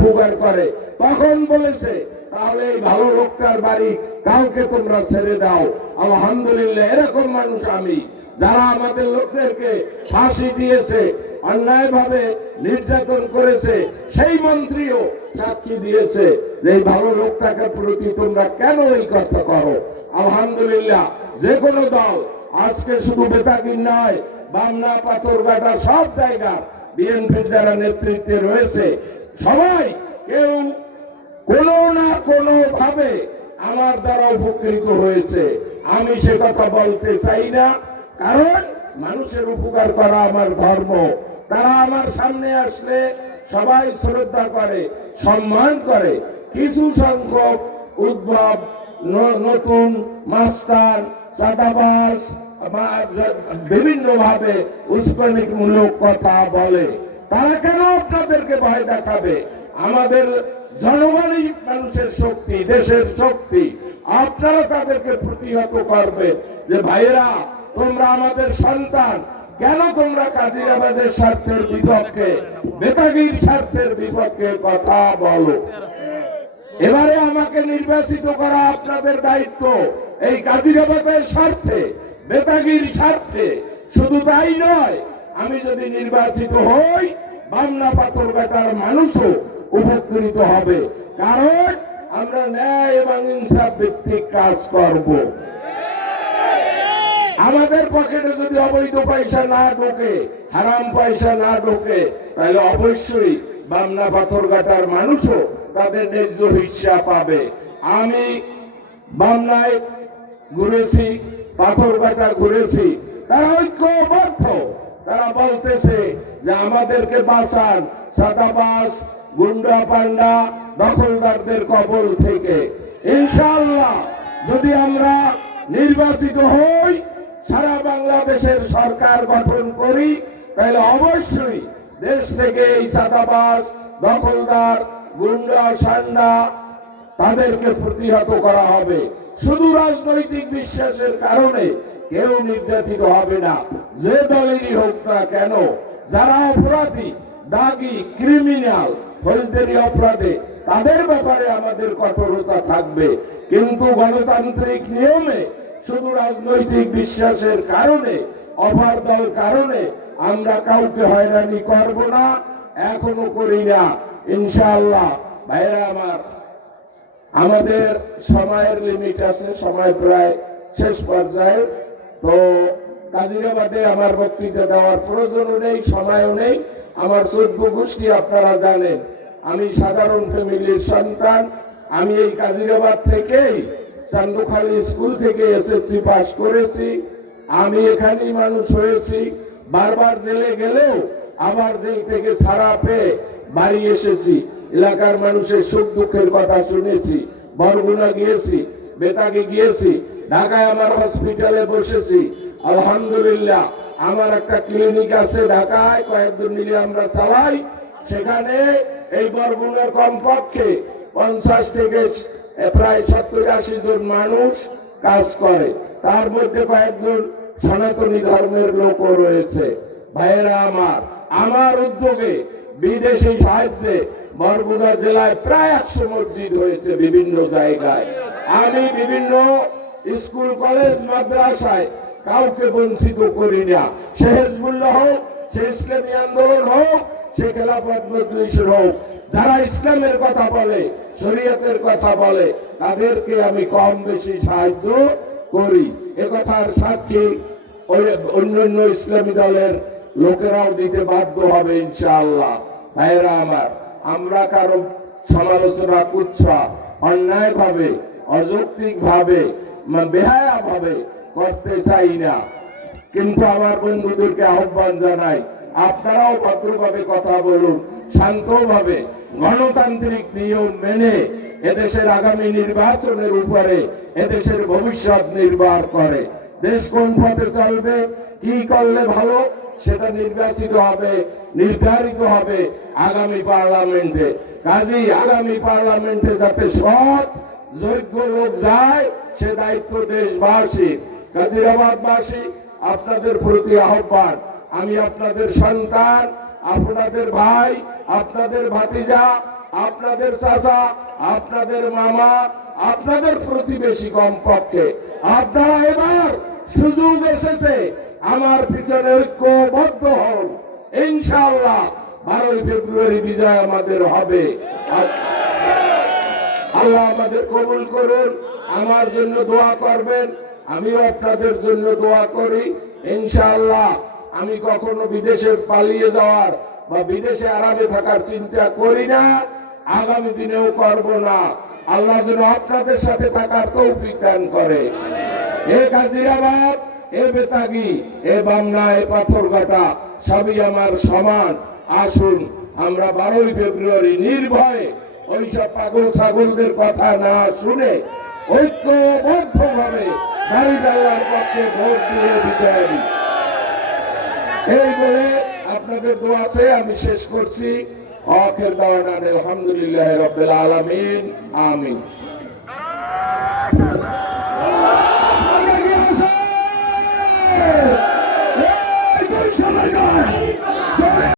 উপকার করে, তখন বলেছে তাহলে এই ভালো লোকটার বাড়ি কাউকে তোমরা ছেড়ে দাও। আলহামদুলিল্লাহ, এরকম মানুষ আমি, যারা আমাদের লোকদেরকে ফাঁসি দিয়েছে, অন্যায়ভাবে নির্যাতন করেছে, সেই মন্ত্রীও সাক্ষী দিয়েছে যে এই ভালো লোকটাকে প্রতি তোমরা কেন এই কথা করো। আলহামদুলিল্লাহ, যে কোনো দল আজকে শুধু বেতাগির নয়, বামনা, পাথরঘাটা সব জায়গা বিএনপির যারা নেতৃত্বে রয়েছে সবাই কেউ কোনো না কোনো ভাবে আমার দ্বারা উপকৃত হয়েছে। আমি সে কথা বলতে চাই না, কারণ মানুষের উপকার করা আমার ধর্ম। তারা আমার সামনে আসলে সবাই শ্রদ্ধা করে, সম্মান করে। কিছু সংখ্যক উদ্ভব নতুন মাস্টার, চাঁদাবাজ বিভিন্ন ভাবে উস্কানিমূলক কথা বলে। তারা কেন আপনাদেরকে ভয় দেখাবে? আমাদের জনগণই মানুষের শক্তি, দেশের শক্তি। আপনারা তাদেরকে প্রতিহত করবেন যে ভাইরা তোমরা আমাদের সন্তান, কেন তোমরা কাজিরাবাদের স্বার্থের বিপক্ষে, বেতাগীর স্বার্থের বিপক্ষে কথা বলো? এবারে আমাকে নির্বাচিত করা আপনাদের দায়িত্ব, এই কাজিরাবাদের স্বার্থে, বেতাগীর স্বার্থে। শুধু তাই নয়, আমি যদি নির্বাচিত হই, বামনা পাথরঘাটার মানুষও উপকৃত হবে, কারণ আমরা ন্যায় এবং ইনসাফ ভিত্তিক কাজ করব। আমাদের পকেটে যদি অবৈধ পয়সা না ঢোকে, হারাম পয়সা না ঢোকে, তাহলে অবশ্যই বামনা পাথরঘাটার মানুষও তাদের ন্যায্য হিস্সা পাবে। আমি বামনায় ঘুরেছি, পাথরঘাটা ঘুরেছি, তারা ঐক্যবদ্ধ। তারা বলতেছে যে আমাদেরকে বাঁচান চাঁদাবাজ, গুন্ডা পান্ডা, দখলদারদের কবল থেকে। ইনশাআল্লাহ যদি আমরা নির্বাচিত হই, সারা বাংলাদেশের সরকার গঠন করি, তাহলে অবশ্যই দেশ থেকে এই চাঁদাবাজ, দখলদার, গুন্ডা সান্ডা তাদেরকে প্রতিহত করা হবে। শুধু রাজনৈতিক বিশ্বাসের কারণে কেউ নির্যাতিত হবে না, যে দলেরই হোক না কেন। যারা অপরাধী, দাগী, ক্রিমিনাল, ফৌজদারি অপরাধে, তাদের ব্যাপারে আমাদের কঠোরতা থাকবে। কিন্তু গণতান্ত্রিক নিয়মে শুধু রাজনৈতিক বিশ্বাসের কারণে, অপার দল কারণে আমরা কাউকে হয়রানি করব না, এখনো করি না ইনশাআল্লাহ। ভাইরা আমার, আমাদের সময়ের লিমিট আছে, সময় প্রায় শেষ পর্যায়ে। তো কাজিরাবাদে আমার বক্তৃতা দেওয়ার প্রয়োজনও নেই, সময়ও নেই। আমার 14 গোষ্ঠী আপনারা জানেন, আমি সাধারণ ফ্যামিলির সন্তান। আমি এই কাজিরাবাদ থেকেই চান্দখালী স্কুল থেকে এসএসসি পাস করেছি। আমি এখানেই মানুষ হয়েছি। বারবার জেলে গেলেও আবার জেল থেকে ছাড়া পেয়ে বাড়ি এসেছি। এলাকার মানুষের সুখ দুঃখের কথা শুনেছি। বরগুনা গিয়েছি, বেতাগে গিয়েছি, ঢাকায় আমার হসপিটালে বসেছি। আলহামদুলিল্লাহ, আমার একটা ক্লিনিক আছে ঢাকায়, কয়েকজন মিলে আমরা চালাই। সেখানে এই বরগুনার কমপক্ষে 50 থেকে প্রায় 70-80 জন মানুষ কাজ করে। তার মধ্যে কয়েকজন সনাতনী ধর্মের লোকও রয়েছে। ভাইয়েরা আমার উদ্যোগে বিদেশি সাহায্যে বরগুনা জেলায় প্রায় 100 মসজিদ হয়েছে বিভিন্ন জায়গায়। আমি বিভিন্ন স্কুল, কলেজ, মাদ্রাসায় কাউকে বঞ্চিত করি না। সে হিজবুল্লাহ হোক, সে ইসলামী আন্দোলন হোক, সে খেলাফত মজলিস হোক, যারা ইসলামের কথা বলে, শরীয়তের কথা বলে, তাদেরকে আমি কম বেশি সাহায্য করি। একথার সাক্ষী অন্যান্য ইসলামী দলের লোকেরাও দিতে বাধ্য হবে ইনশাআল্লাহ। ভাইরা আমার, আমরা কারো সমালোচনা, কুৎসা, অন্যায় ভাবে, অযৌক্তিক ভাবে, বেহায়া ভাবে করতে চাই না। কিন্তু আমার বন্ধুদেরকে আহ্বান জানাই, আপনারাও ভদ্রভাবে কথা বলুন, শান্তভাবে, গণতান্ত্রিক নিয়ম মেনে। এদেশের আগামী নির্বাচনের উপরে এদেশের ভবিষ্যৎ নির্ভর করে। দেশ কোন পথে চলবে, কি করলে ভালো, সেটা নির্বাচিত হবে, নির্ধারিত হবে আগামী পার্লামেন্টে। কাজেই আগামী পার্লামেন্টে যাতে সৎ যোগ্য লোক যায়, সে দায়িত্ব দেশবাসী। কাজিরাবাদবাসী, আপনাদের প্রতি আহ্বান, আমি আপনাদের সন্তান, আপনাদের ভাই, আপনাদের ভাতিজা, আপনাদের চাচা, আপনাদের মামা, আপনাদের প্রতিবেশী, কমপক্ষে আপনারা এবার সুযোগ এসেছে, আমার পিছনে ঐক্যবদ্ধ হন। ইনশাআল্লাহ 12 ফেব্রুয়ারি বিজয় আমাদের হবে। আল্লাহ আমাদের কবুল করুন। আমার জন্য দোয়া করবেন, আমিও আপনাদের জন্য দোয়া করি। ইনশাআল্লাহ আমি কখনো বিদেশে পালিয়ে যাওয়ার বা বিদেশে আরামে থাকার চিন্তা করি না, আগামী দিনেও করব না। আল্লাহ যেন আপনাদের সাথে থাকার তৌফিক দান করে। এ গাজীরাবাদ, এ বেতাগী, এ বামনা, এ পাথরঘাটা সবই আমার সমান। আসুন আমরা 12 ফেব্রুয়ারি নির্ভয়ে ওইসব পাগল ছাগলদের কথা না শুনে ঐক্যবদ্ধভাবে দাঁড়িপাল্লার পক্ষে ভোট দিয়ে বিজয় দিই। এই বলে আপনাদের দোয়া আছে আমি শেষ করছি। আখির দাওয়ানা আলহামদুলিল্লাহি রাব্বিল আলামিন। আমিন।